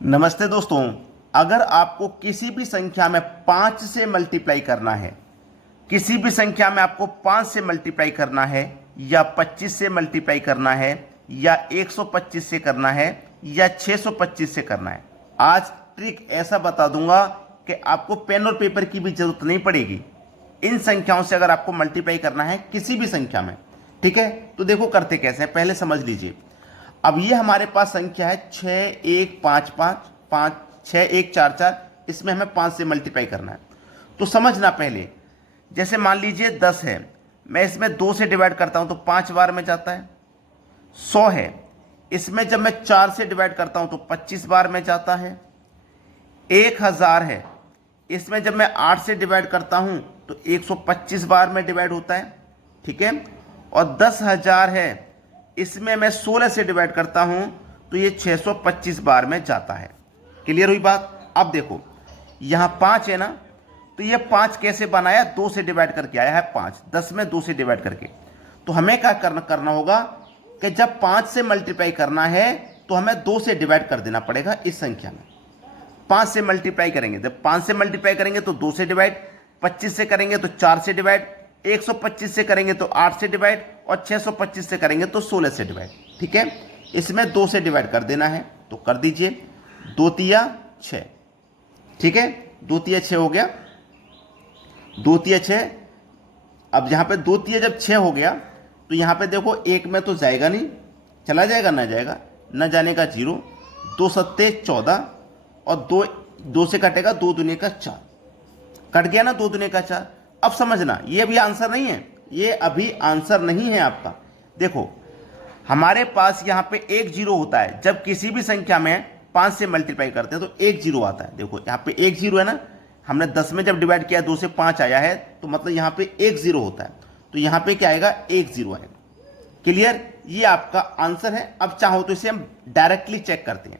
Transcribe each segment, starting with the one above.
नमस्ते दोस्तों। अगर आपको किसी भी संख्या में 5 से मल्टीप्लाई करना है, किसी भी संख्या में आपको 5 से मल्टीप्लाई करना है या 25 से मल्टीप्लाई करना है या 125 से करना है या 625 से करना है, आज ट्रिक ऐसा बता दूंगा कि आपको पेन और पेपर की भी जरूरत नहीं पड़ेगी। इन संख्याओं से अगर आपको मल्टीप्लाई करना है किसी भी संख्या में, ठीक है, तो देखो करते कैसे हैं, पहले समझ लीजिए। अब ये हमारे पास संख्या है 6155 6144, इसमें हमें 5 से मल्टीप्लाई करना है। तो समझना पहले, जैसे मान लीजिए 10 है, मैं इसमें 2 से डिवाइड करता हूं तो 5 बार में जाता है। 100 है, इसमें जब मैं 4 से डिवाइड करता हूं तो 25 बार में जाता है। 1000 है, इसमें जब मैं 8 से डिवाइड करता हूं तो 125 बार में डिवाइड होता है, ठीक है। और 10,000 है, इसमें मैं 16 से डिवाइड करता हूं तो ये 625 बार में जाता है। क्लियर हुई बात। अब देखो यहां 5 है ना, तो ये 5 कैसे बनाया, 2 से डिवाइड करके आया है 5, 10 में 2 से डिवाइड करके। तो हमें क्या करना होगा कि जब 5 से मल्टीप्लाई करना है तो हमें 2 से डिवाइड कर देना पड़ेगा। इस संख्या में 5 से मल्टीप्लाई करेंगे, जब 5 से मल्टीप्लाई करेंगे तो 2 से डिवाइड, 25 से करेंगे तो 4 से डिवाइड, 125 से करेंगे तो 8 से डिवाइड और 625 से करेंगे तो 16 से डिवाइड, ठीक है। इसमें 2 से डिवाइड कर देना है, तो कर दीजिए। 2 तिया 6, ठीक है, 2 तिया 6 हो गया, 2 तिया 6। अब यहां पे 2 तिया जब 6 हो गया तो यहां पे देखो एक में तो जाएगा नहीं, चला जाएगा ना जाएगा, न जाने का 0। 2 सत्ते 14 और 2 से कटेगा 2 दूनी का 4, कट गया ना 2 दूनी का 4। अब समझना, ये अभी आंसर नहीं है, ये अभी आंसर नहीं है आपका। देखो हमारे पास यहां पे 1 0 होता है, जब किसी भी संख्या में 5 से मल्टीप्लाई करते हैं तो 1 0 आता है। देखो यहां पे 1 0 है ना, हमने 10 में जब डिवाइड किया 2 से 5 आया है, तो मतलब यहां पे 1 0 होता है, तो यहां पे क्या आएगा, 1 0 आएगा। क्लियर, ये आपका आंसर है। अब चाहो तो इसे हम डायरेक्टली चेक करते हैं।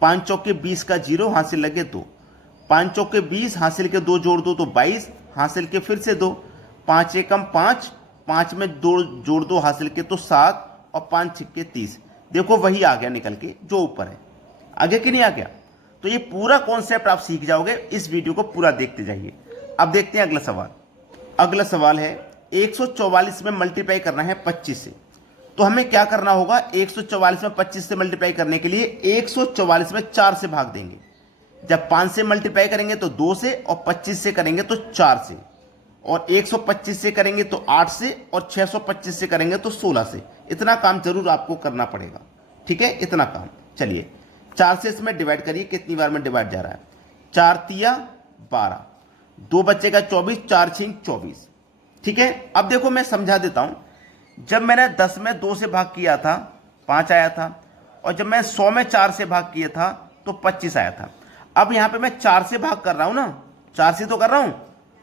5 चौके 20 का 0, हासिल लगे 2, 5 चौके 20, हासिल के 2 जोड़ दो तो 22, हासिल के फिर से 2, 5 एकम 5, 5 में 2 जोड़ दो, हासिल के तो 7 और 5 छिक्के 30। देखो वही आ गया निकल के जो ऊपर है, आगे कि नहीं आ गया। तो ये पूरा कॉन्सेप्ट आप सीख जाओगे, इस वीडियो को पूरा देखते जाइए। अब देखते हैं अगला सवाल। अगला सवाल है 144 में मल्टीप्लाई करना है 25 से। तो हमें क्या करना होगा, 144 में 25 से मल्टीप्लाई करने के लिए 144 में 4 से भाग देंगे। जब 5 से मल्टीप्लाई करेंगे तो 2 से, और 25 से करेंगे तो 4 से, और 125 से करेंगे तो 8 से, और 625 से करेंगे तो 16 से। इतना काम जरूर आपको करना पड़ेगा, ठीक है, इतना काम। चलिए 4 से इसमें डिवाइड करिए, कितनी बार में डिवाइड जा रहा है। 4 तिया 12, 2 बचेगा 24, 4 छिंग 24, ठीक है। अब देखो मैं समझा देता हूं। जब मैंने 10 में 2 से भाग किया था 5 आया था, और जब मैं 100 में 4 से भाग किया था तो 25 आया था। अब यहां पे मैं 4 से भाग कर रहा हूं ना, 4 से तो कर रहा हूं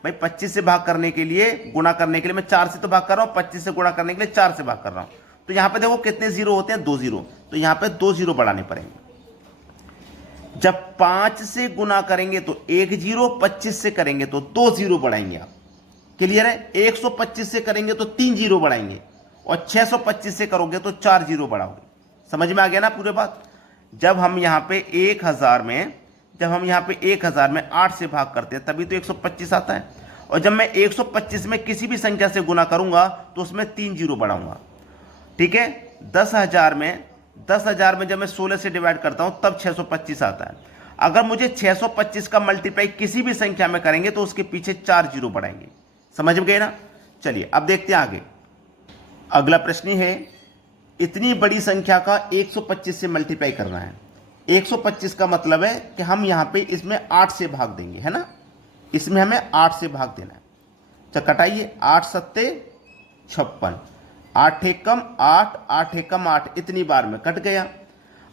भाई। 25 से भाग करने के लिए, गुणा करने के लिए मैं 4 से तो भाग कर रहा हूं, 25 से गुणा करने के लिए 4 से भाग कर रहा हूं। तो यहां पे देखो कितने जीरो होते हैं, 2 जीरो, तो यहां पे 2 जीरो बढ़ाने पड़ेंगे। जब 5 से गुणा करेंगे तो 1 जीरो, 25 से करेंगे तो 2 जीरो बढ़ाएंगे आप। क्लियर है। 125 से करेंगे तो 3 जीरो बढ़ाएंगे, और 625 से करोगे तो 4 जीरो बढ़ाओगे। समझ में आ गया ना पूरे बात। जब हम यहां पे 1000 में, जब हम यहां पे 1000 में 8 से भाग करते हैं तभी तो 125 आता है। और जब मैं 125 में किसी भी संख्या से गुना करूंगा तो उसमें 3 जीरो बढ़ाऊंगा, ठीक है। 10,000 में जब मैं 16 से डिवाइड करता हूं तब 625 आता है। अगर मुझे 625 का मल्टीप्लाई किसी भी संख्या में करेंगे तो उसके पीछे 4 जीरो बढ़ाएंगे। समझ में गए ना। चलिए अब देखते हैं आगे। अगला प्रश्न है, इतनी बड़ी संख्या का 125 से मल्टीप्लाई करना है। 125 का मतलब है कि हम यहां पे इसमें 8 से भाग देंगे, है ना, इसमें हमें 8 से भाग देना है। चल कटाइए, 8 सत्ते 56, 8 एकम 8, 8 एकम 8, इतनी बार में कट गया।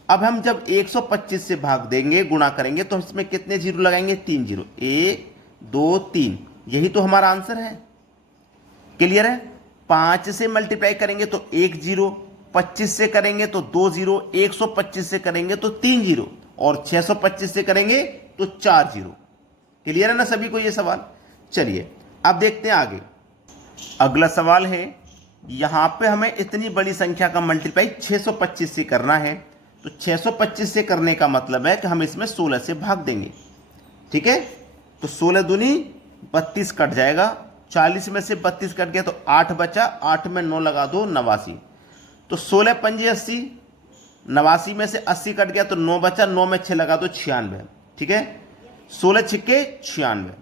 अब हम जब 125 से भाग देंगे, गुणा करेंगे, तो इसमें कितने जीरो लगाएंगे, 3 जीरो, 1 2 3, यही तो हमारा आंसर है। क्लियर है। 5 से मल्टीप्लाई करेंगे तो 1 जीरो, 25 से करेंगे तो 2 जीरो, 125 से करेंगे तो 3 जीरो, और 625 से करेंगे तो 4 जीरो। क्लियर है ना सभी को ये सवाल। चलिए अब देखते हैं आगे। अगला सवाल है, यहां पे हमें इतनी बड़ी संख्या का मल्टीप्लाई 625 से करना है। तो 625 से करने का मतलब है कि हम इसमें 16 से भाग देंगे। ठीक है, तो 16 दूनी 32 कट जाएगा, 40 में से 32 कट गया तो 8 बचा, 8 में 9 लगा दो 89। तो 16 पंजे 80, 89 में से 80 कट गया तो 9 बचा, 9 में 6 लगा दो 96। ठीक है, 16 छिक्के 96।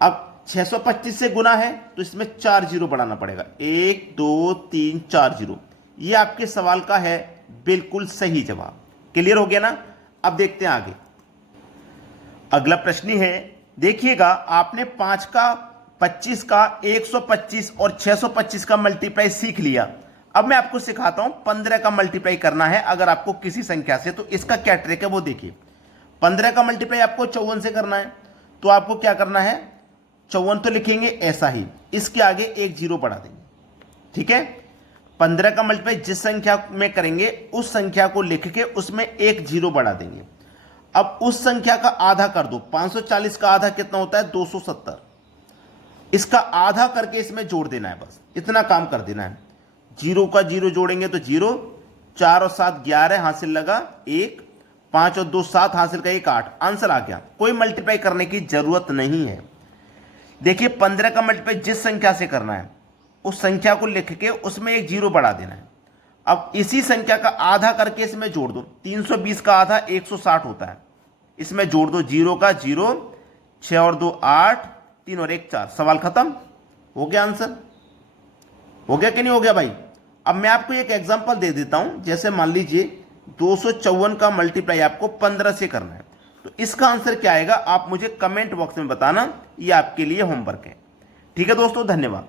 अब 625 से गुना है तो इसमें 4 जीरो बढ़ाना पड़ेगा, 1 2 3 4 जीरो। ये आपके सवाल का है बिल्कुल सही जवाब। क्लियर हो गया ना? अब देखते हैं आगे। अगला प्रश्न है, देखिएगा आपने 5 का, 25 का, 125 और 625 का मल्टीप्लाई सीख लिया। अब मैं आपको सिखाता हूं 15 का मल्टीप्लाई करना है अगर आपको किसी संख्या से, तो इसका क्या ट्रिक है वो देखिए। 15 का मल्टीप्लाई आपको 54 से करना है, तो आपको क्या करना है, 54 तो लिखेंगे ऐसा ही, इसके आगे एक जीरो बढ़ा देंगे। ठीक है, 15 का मल्टीप्लाई जिस संख्या में करेंगे उस संख्या को लिख के उसमें एक जीरो बढ़ा देंगे। अब उस संख्या का आधा कर दो, 540 का आधा कितना होता है, 270। इसका आधा करके इसमें जोड़ देना है, बस इतना काम कर देना है। जीरो का जीरो जोड़ेंगे तो जीरो, 4 और 7 11 हासिल लगा 1, 5 और 2 7 हासिल का 1 8, आंसर आ गया। कोई मल्टीप्लाई करने की जरूरत नहीं है। देखिए 15 का मल्टीप्लाई जिस संख्या से करना है उस संख्या को लिख के उसमें एक जीरो बढ़ा देना है। अब इसी संख्या का आधा करके इसमें जोड़ दो, 320 का आधा 160 होता है, इसमें जोड़ दो, जीरो का जीरो, 6 और 2 8, 3 और 1 4, सवाल खत्म हो गया। आंसर हो गया कि नहीं हो गया भाई? अब मैं आपको एक एग्जांपल दे देता हूं, जैसे मान लीजिए 254 का मल्टीप्लाई आपको 15 से करना है, तो इसका आंसर क्या आएगा आप मुझे कमेंट बॉक्स में बताना, ये आपके लिए होमवर्क है। ठीक है दोस्तों, धन्यवाद।